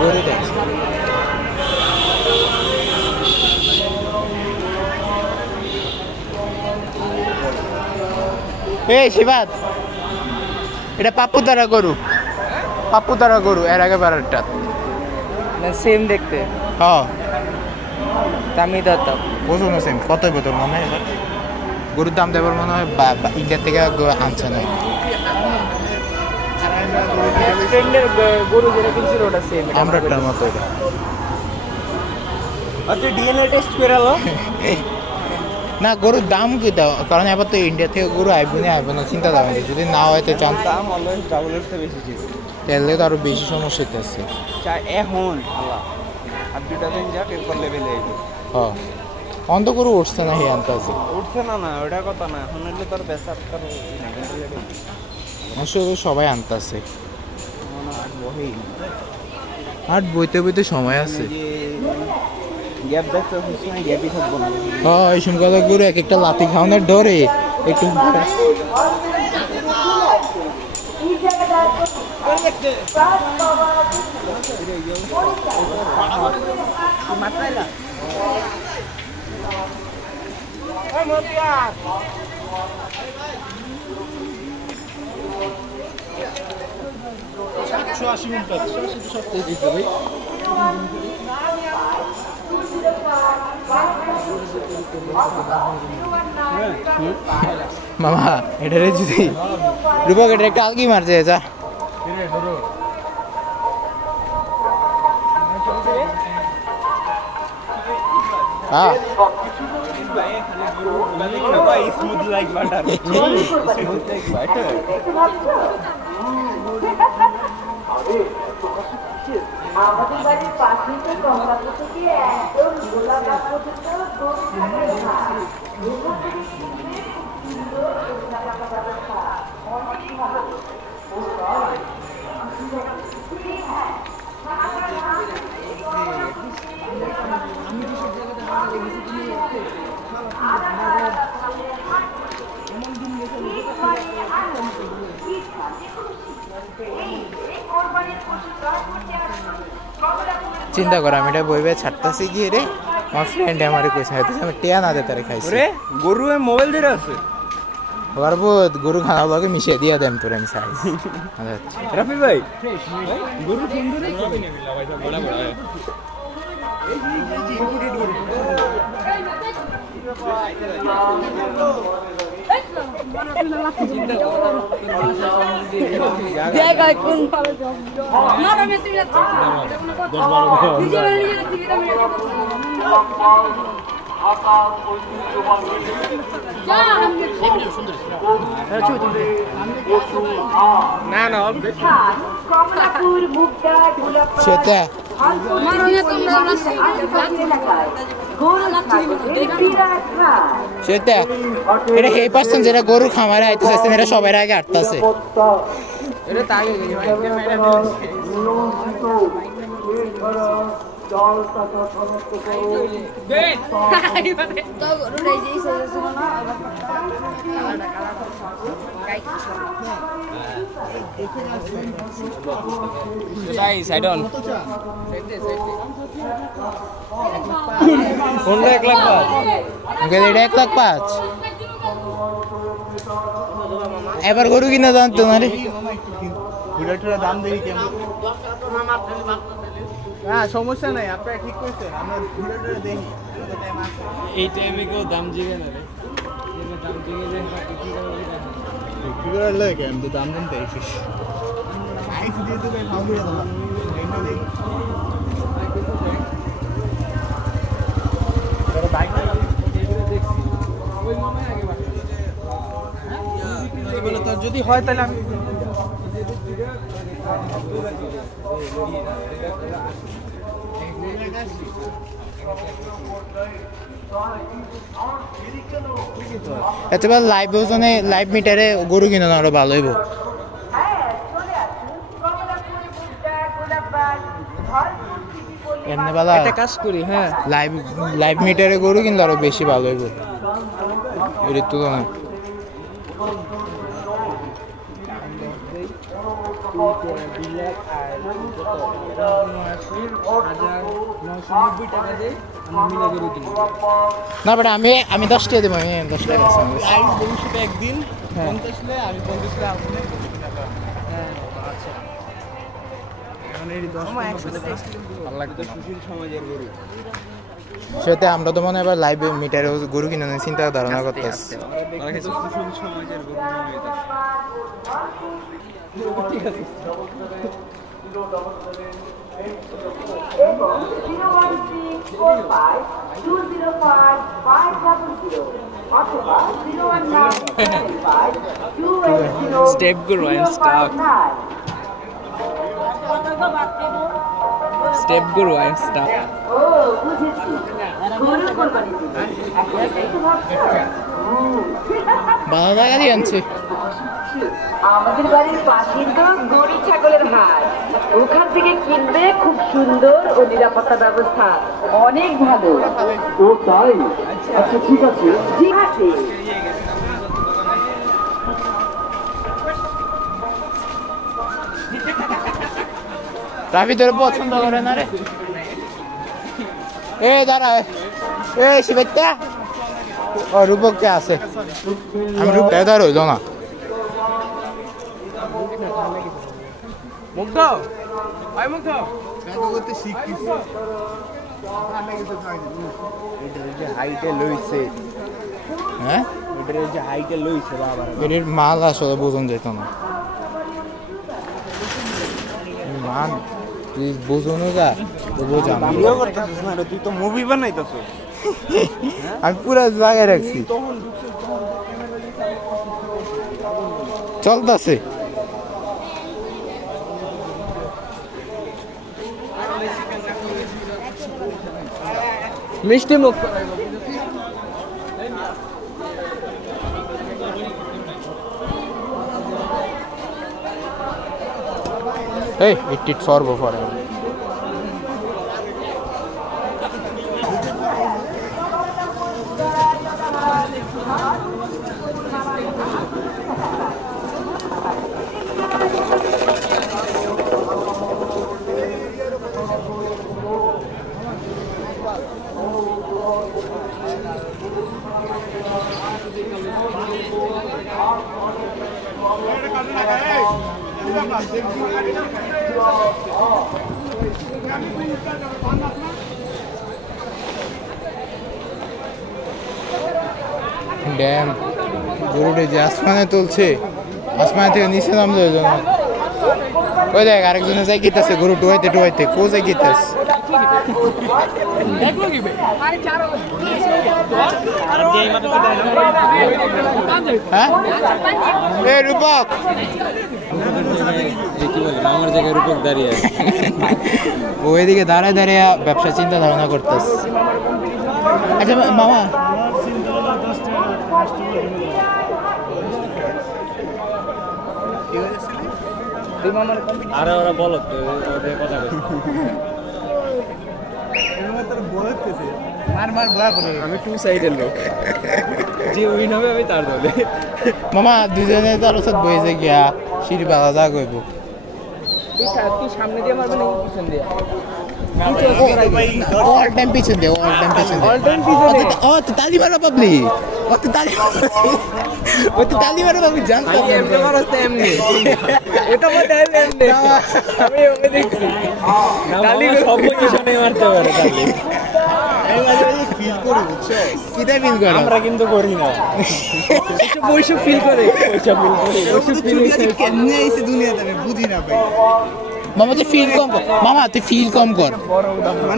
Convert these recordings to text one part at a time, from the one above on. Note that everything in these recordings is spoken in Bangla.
গরু দেখ এই শিবাত এটা পাপ্পু দ্বারা গরু এর আগে বারটা না সেম দেখতে হ্যাঁ দামি দাম ওজন সেম কত বোতল মনে হয় এবার গরুর দাম দেবার মনে হয় ইন্ডিয়া থেকে আনছে না গরু যেটা কিনছিল ওটা সেম আমরাটার মতো এটা আচ্ছা ডিএনএ টেস্ট করালো না গরুর দাম কি দাও কারণ এবার তো ইন্ডিয়া থেকে গরু আইবো না চিন্তা দাম যদি না হয় তো দাম অলওয়েজ ডাবলের থেকে বেশি ছিল তাহলে তো আরো বেশি সমস্যা হইতেছে এখন আল্লাহ আর দুটা দিন যাক এরপর লেভেলে আইবে হ্যাঁ অন্ত গরু উঠছে না এই আনতাছে উঠছে না ওটা কথা না এখন হইলে তোর বেচার তোর আসলে সবাই আনতাছে আর বইতে সময় আছে গ্যাপ দেখতে সময় গ্যাপই থাকবো না হ্যাঁ এই সময় গরু এক একটা লাথি খাওয়ানোর ডরে একটু মামা এটা রে যদি রূপক এটা একটা আলগি মারছে যা হ্যাঁ smooth like butter smooth like butter আমাদের বাড়ির পাশে তো কমলাপুর থেকে একদম গোলাঘাট পর্যন্ত চিন্তা কর আমি এটা বইবে ছাড়তেছি গিয়ে রে আমার ফ্রেন্ড আমারে কইছে হয়তো আমি টিয়া না দে তারে খাইছি রে গরু মোবাইল ধরে আছে পারবো গরু খাওয়া লগে মিশিয়ে দিয়া দেন তোর আমি সাইজ রাফি ভাই গরু সুন্দর না না সেটা সেটা এটা এই পার্সন যেটা গরু খামারে আইতেছে এরা সবাই আগে আটতাছে এটা তাগে সাইড অন কোনটা 1 লাখ 5 এটা 1 লাখ 5 এবার গরু কিনা দাম তোমার দাম দেই কেমন হ্যাঁ সমস্যা নাই আপনারা ঠিক কইছেন আমরা ভিডিওটা দেখি এই টাইমে কেউ দাম জিগে না রে দাম জিগে দেন কি করে লাগে আমি দাম দেন দেখিস আই ভিডিও তো ভালো করে দাও এইটা দেখ তোর বাইক দেখছি ওই মামাই আগে বাকি হ্যাঁ বলে তো যদি হয় তাহলে আমি এতবার লাইভ ওজনে লাইভ মিটারে গরু কিনা আরো ভালো হইব এমনি বালা একটা কাজ করি হ্যাঁ লাইভ মিটারে গরু কিনলে আরো বেশি ভালো হইব এর তুলনায় না বেটা আমি 10 টাকা দেবো, আমি 10 টাকা একদিন 50 লে আমি 50 লে আপনি আচ্ছা এখন এই 10 ভালো লাগতো সুশীল সমাজের গরু সেটা আমরা তো মনে হয় এবার লাইভে মিটারে গরু কিনে চিন্তা ধারণা করতেছি। সুশীল সমাজের গরু ঠিক আছে Step guru, I'm stuck. Step guru, I'm stuck. ভালো টাকা দিয়ে আনছে। আমাদের বাড়ির পাশেই তো গরু ছাগলের হাট, ওখান থেকে কিনবে, খুব সুন্দর ও নিরাপত্তা ব্যবস্থা অনেক ভালো। ও তাই? আচ্ছা ঠিক আছে। ঠিক আছে। রাফি তোর পছন্দ করে না রে? এ দাঁড়া, এ শিবেত্যা ও রূপককে আছে, আমি রূপ বেদার হইল না। মুগ্ধ ভাই মুগ্ধ গান করতে শিখিস ভালো কিছু খাই এটা যে হাইটে লইছে হ্যাঁ এটা যে হাইটে লইছে বাবা এর মাল আসলে বোঝন যেত না, মান তুই বোঝনো যা তো বোঝাম। ভিডিও করতেছিস না রে, তুই তো মুভি বানাইতেছিস। আমি পুরো জায়গায় রাখছি, চলতেছে। মিষ্টি মুখ Hey, it did forever. Damn গরুটা যে আসমানে তুলছে, আসমানে থেকে নিচে নামলে ওই জন্য ওই দেখ আরেকজনে যাই গিতেছে গরু টুয়াইতে টুয়াইতে কো যাই গিতেছে। হ্যাঁ এ রূপক আমার জায়গায় রূপক দাঁড়িয়ে আছে। ও এদিকে দাঁড়ায় দাঁড়িয়ে ব্যবসা চিন্তা ধারণা করতেছে। আচ্ছা মামা আরে ওরা বলো তো ওদের কথা আমি টু সাইডের লোক, যে উইন হবে আমি তার দলে। মামা দুজনে তার সাথে বইছে গিয়া সিঁড়ি বাধা যা কইব। তুই সামনে দিয়ে মারবে নাকি পিছন দিয়ে? অল টাইম পিছন দে, অল টাইম পিছন দে, অল টাইম পিছনে। ও তো তালি মারো পাবলিক, ও তো তালি মারো পাবলিক জানতো। আমি এমনি মারতে এমনি, এটা মত এমনি আমি ওকে দেখছি তালি সব পজিশনে মারতে পারে তালি। এই মাঝে ফিল করি বুঝছো, কিটাই ফিল করো? আমরা কিন্তু করি না। এসব বইসব ফিল করে, ওইসব ফিল করে, ওইসব ফিল কেমনে আইছে দুনিয়াতে আমি বুঝি না ভাই। মামা তুই ফিল কম কর, মামা তুই ফিল কম কর,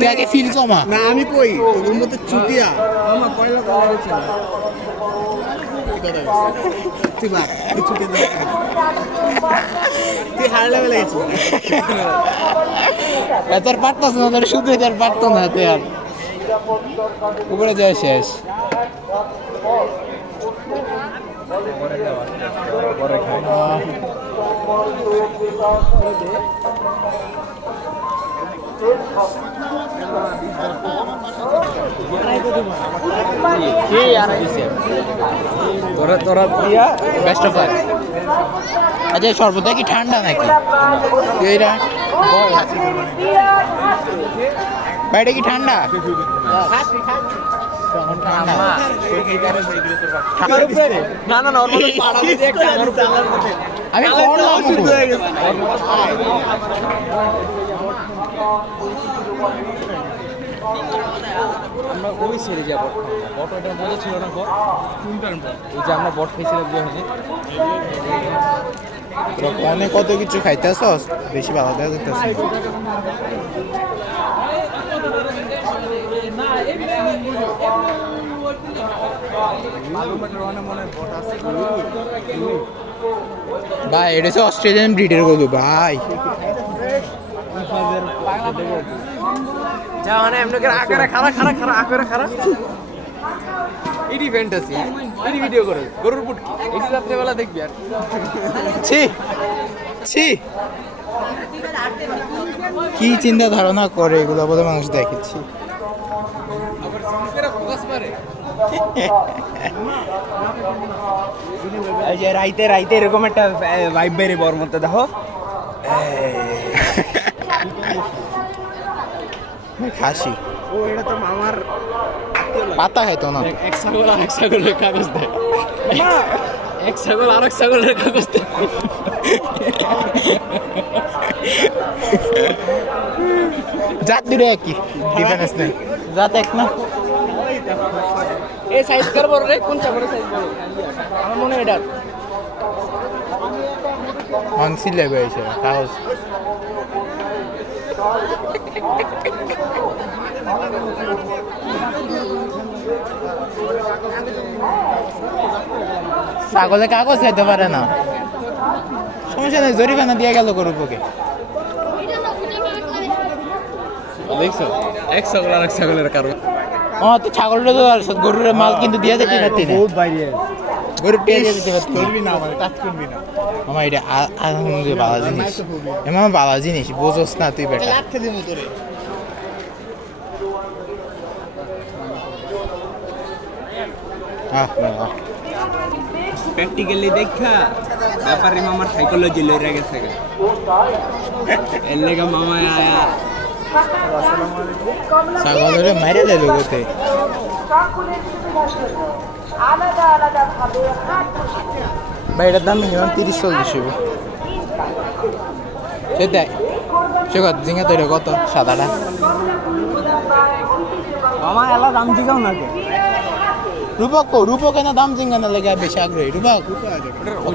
তুই আগে ফিল কমা। না আমি কই তোর মধ্যে চুটিয়া মামা কয়লা কয়লা ছিল তুই বাদ তুই ছুটি দে, তুই হার লেভেলে গেছিস। তোর পারতাস না, তোর শুধু তোর পারতো না, তুই আর উপরে যায় শেষ। তোরা দিয়া বেস্ট অফ লাক। আচ্ছা শরবতটা কি ঠান্ডা নাকি এইটা ভাই এটা কি ঠান্ডা না না নরমাল পাড়া দিয়ে একটা আমার উপরে আমি করলাম আমরা ওই ছেড়ে যাবো বট ওটা মজা ছিল না বট ওই যে আমরা বট খেয়েছিলাম যে অনেক কত কিছু খাইতেছস বেশি ভালো দেখা যেতেছে ভাই এটা হচ্ছে অস্ট্রেলিয়ান ব্রিডের গরু ভাই যা মানে এমনি করে আকারে খাড়া আকারে খাড়া এডি ফ্যান্টাসি এডি ভিডিও করে গরুর পুটকি এডি রাত্রেবেলা দেখবি আর ছি ছি কি চিন্তা ধারণা করে এগুলো বলে মানুষ দেখেছি আবার সুন্দর ফোকাস মারে এই যে রাইতে রাইতে এরকম একটা ভাইব বেরে বর মধ্যে দেখো খাসি ও এটা তো মামার পাতা খাইতো না এক ছাগল আরেক ছাগলের কাগজ দেয় এক ছাগল আরেক ছাগলের কাগজ দেয় জাত দুটো একই ডিফারেন্স নেই জাত এক না এই সাইজ কর বড় রে কোন ছাগলের সাইজ বড় আমার মনে হয় এটা অনসিল লেবে এসে কাগজ ছাগলে কাগজ খাইতে পারে না সমস্যা নেই জরিমানা দিয়ে গেল গরুর পক্ষে দেখছো এক ছাগল আরেক ছাগলের কারণ তো ছাগলটা তো আর গরুর মাল কিন্তু দিয়ে যেতে পারতি না বহুত বাইরে গরুর টিয়া দিয়ে যেতে পারতি করবি না মানে টাচ করবি না আমার এটা আলহামদুলিল্লাহ ভালো জিনিস এমন ভালো জিনিস বোঝোস না তুই বেটা লাখ খেতে মতো রে প্র্যাকটিক্যালি দেখা ব্যাপারে মামার সাইকোলজি লইরা গেছে এর লেগা মামা আয়া ছাগলের মাইরে দিল গোতে আলাদা আলাদা ভাবে হাত বসেছে ভাই এটার দাম মিনিমাম 30-40 হবে সেটাই সে কত ঝিঙ্গা তৈরি কত সাদাটা মামা এলা দাম দিগাও না কে রূপক না দাম ঝিঙ্গা না লেগে বেশি আগ্রহী রূপক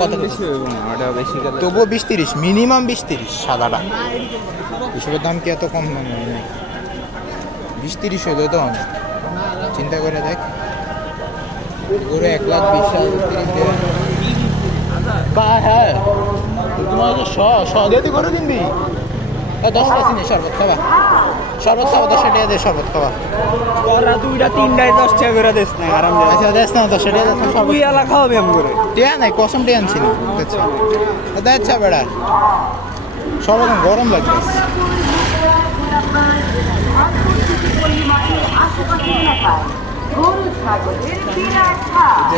কত বেশি ওটা বেশি গেল তবুও 20-30 মিনিমাম 20-30 সাদাটা এসবের দাম কি এত কম মনে হয় নাই 20-30 হইলে তো অনেক চিন্তা করে দেখ গরু 1,20,000 বা হ্যাঁ তোমার দিয়ে তুই গরু কিনবি 10টা চিনি শরবত খাবা 10 টাকা দিয়ে শরবত খাবা ওরা দুইটা তিনটায় 10 টাকা করে দেস না আরাম দে আচ্ছা দেখ না 10 টাকা দিয়ে শরবত তুই এলা খাওয়াবি আম করে টিয়া নাই কসম টিয়া আনছি না দেখছা বেড়া শরবত গরম লাগবে আশেপাশে এলাকায় গরু ছাগলের বিরাট হাট